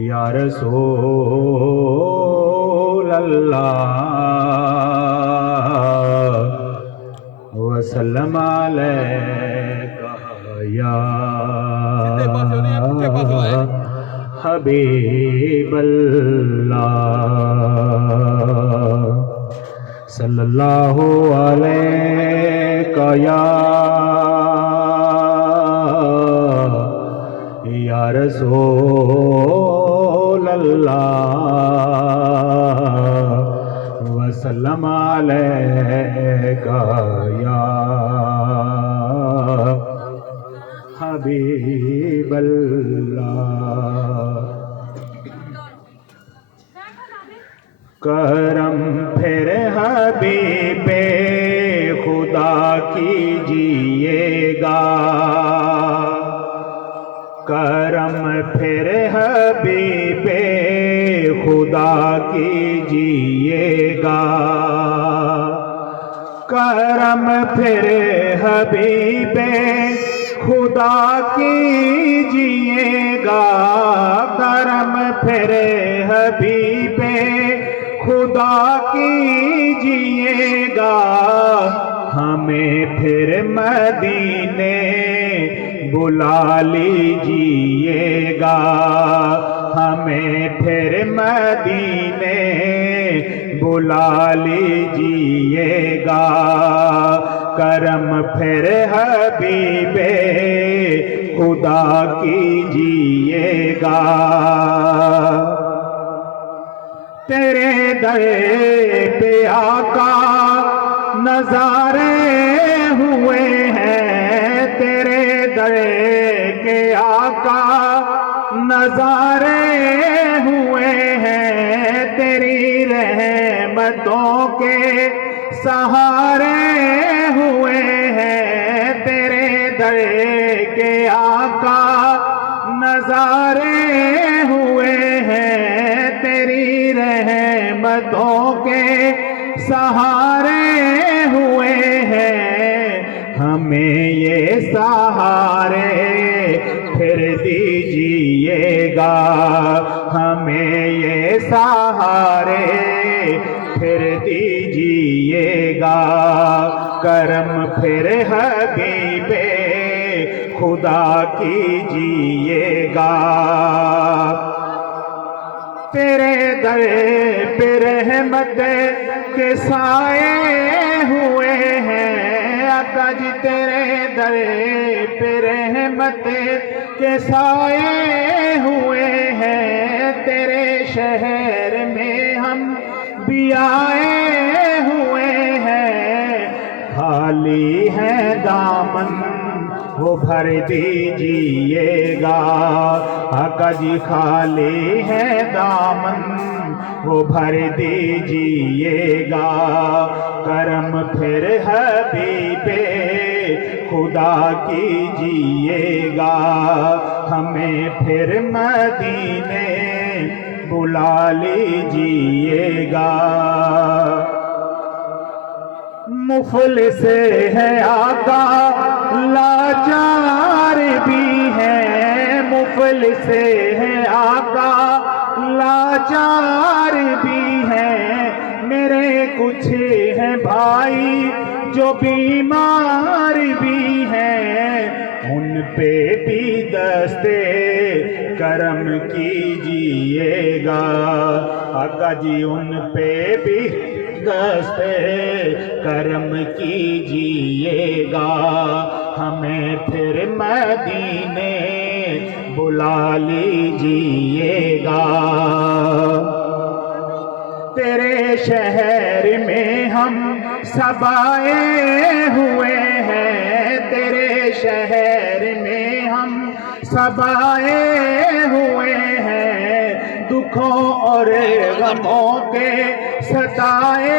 یا رسول اللہ وسلم علیکہ یا حبیب اللہ صلی اللہ علیکہ یا رسول اللہ وسلم علیکہ یا حبیب اللہ کرم پھر حبیب خدا کیجیے گا کرم پھر حبیب خدا کیجیے گا کرم پھر حبیب خدا کیجیے گا کرم پھر حبیب خدا کیجیے گا ہمیں پھر مدینے بلا لیجیے گا ہمیں پھر مدینے بلا لیجیے گا کرم پھر حبیب خدا کیجیے گا تیرے در پہ آقا نظارے ہوئے ہیں تیرے در کے آقا نظارے ہوئے ہیں تیری رحمتوں کے سہارے ہوئے ہیں تیرے در کے آقا نظارے ہوئے ہیں تیری رحمتوں کے سہارے ہوئے ہیں ہمیں یہ سہارے پھر دیجیے گا ہمیں یہ سہارے پھر دیجیے گا کرم پھر حبیب خدا کیجیے گا تیرے در پہ رحمت کے سائے ہوئے ہیں آقا جی تیرے در پہ رحمت کے سائے ہوئے ہیں تیرے شہر میں ہم بھی آئے ہوئے ہیں خالی ہے دامن وہ بھر دیجیے گا آقا جی خالی ہے دامن وہ بھر دیجیے گا کرم پھر حبیب خدا کیجیے گا ہمیں پھر مدینے بلا لیجیے گا مفلس ہے آقا لاچار بھی ہے مفلس ہے آقا لاچار بھی ہے میرے کچھ ہیں بھائی جو بیمار بھی ہیں ان پہ بھی دستے کرم کیجیے گا آقا جی ان پہ بھی دستے کرم کیجیے گا ہمیں پھر مدینے بلا لیجیے گا تیرے شہر میں ہم سب آئے ہوئے ہیں تیرے شہر میں ہم سب آئے ہوئے ہیں دکھوں اور غموں کے ستائے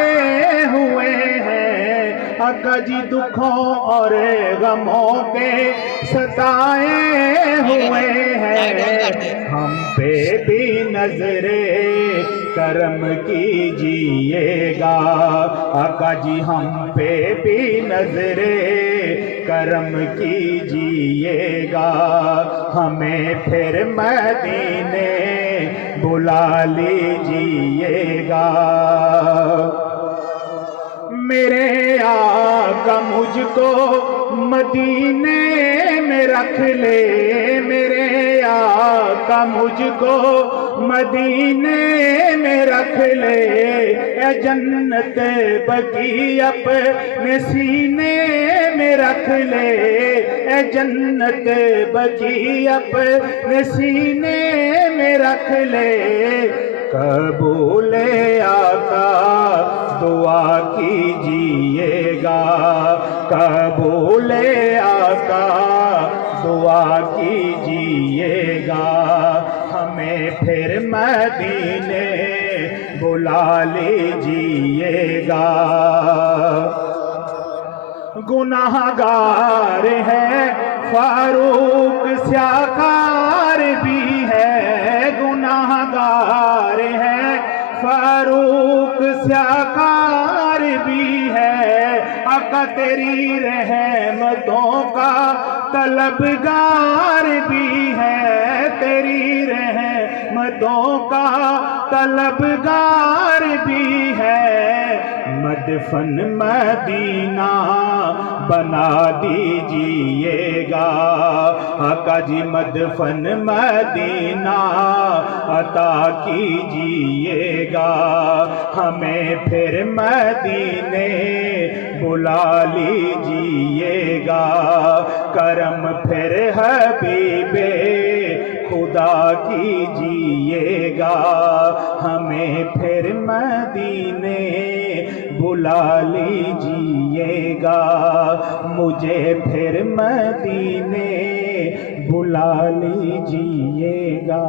ہوئے ہیں آقا جی دکھوں اور غموں کے ستائے ہوئے ہیں ہم پہ بھی نظر کرم کیجیے گا آقا جی ہم پہ بھی نظر کرم کیجیے گا، ہمیں پھر مدینے بلا لیجیے گا۔ میرے آقا مجھ کو مدینے میں رکھ لے، میرے آقا مجھ کو مدینے میں رکھ لے، اے جنت بقی اپنے سینے میں رکھ لے، اے جنت بقی اپنے سینے میں رکھ لے۔ قبول آقا دعا کیجیے گا، قبول آقا دعا کیجیے گا، ہمیں پھر مدینے بلا لیجیے گا۔ گناہ گار ہے فاروق سیاکار بھی ہے، گناہ گار ہے فاروق سیاکار بھی ہے، آقا تیری رحمتوں کا طلبگار بھی ہے، تیری رحمتوں کا طلبگار بھی ہے۔ مدفن مدینہ بنا دیجیے گا، آقا جی مدفن مدینہ عطا کیجیے گا، ہمیں پھر مدینے بلا لیجیے گا۔ کرم پھر حبیب خدا کیجیے گا، ہمیں پھر مدینے بلا لیجیے گا، مجھے پھر مدینے بلا لیجیے گا۔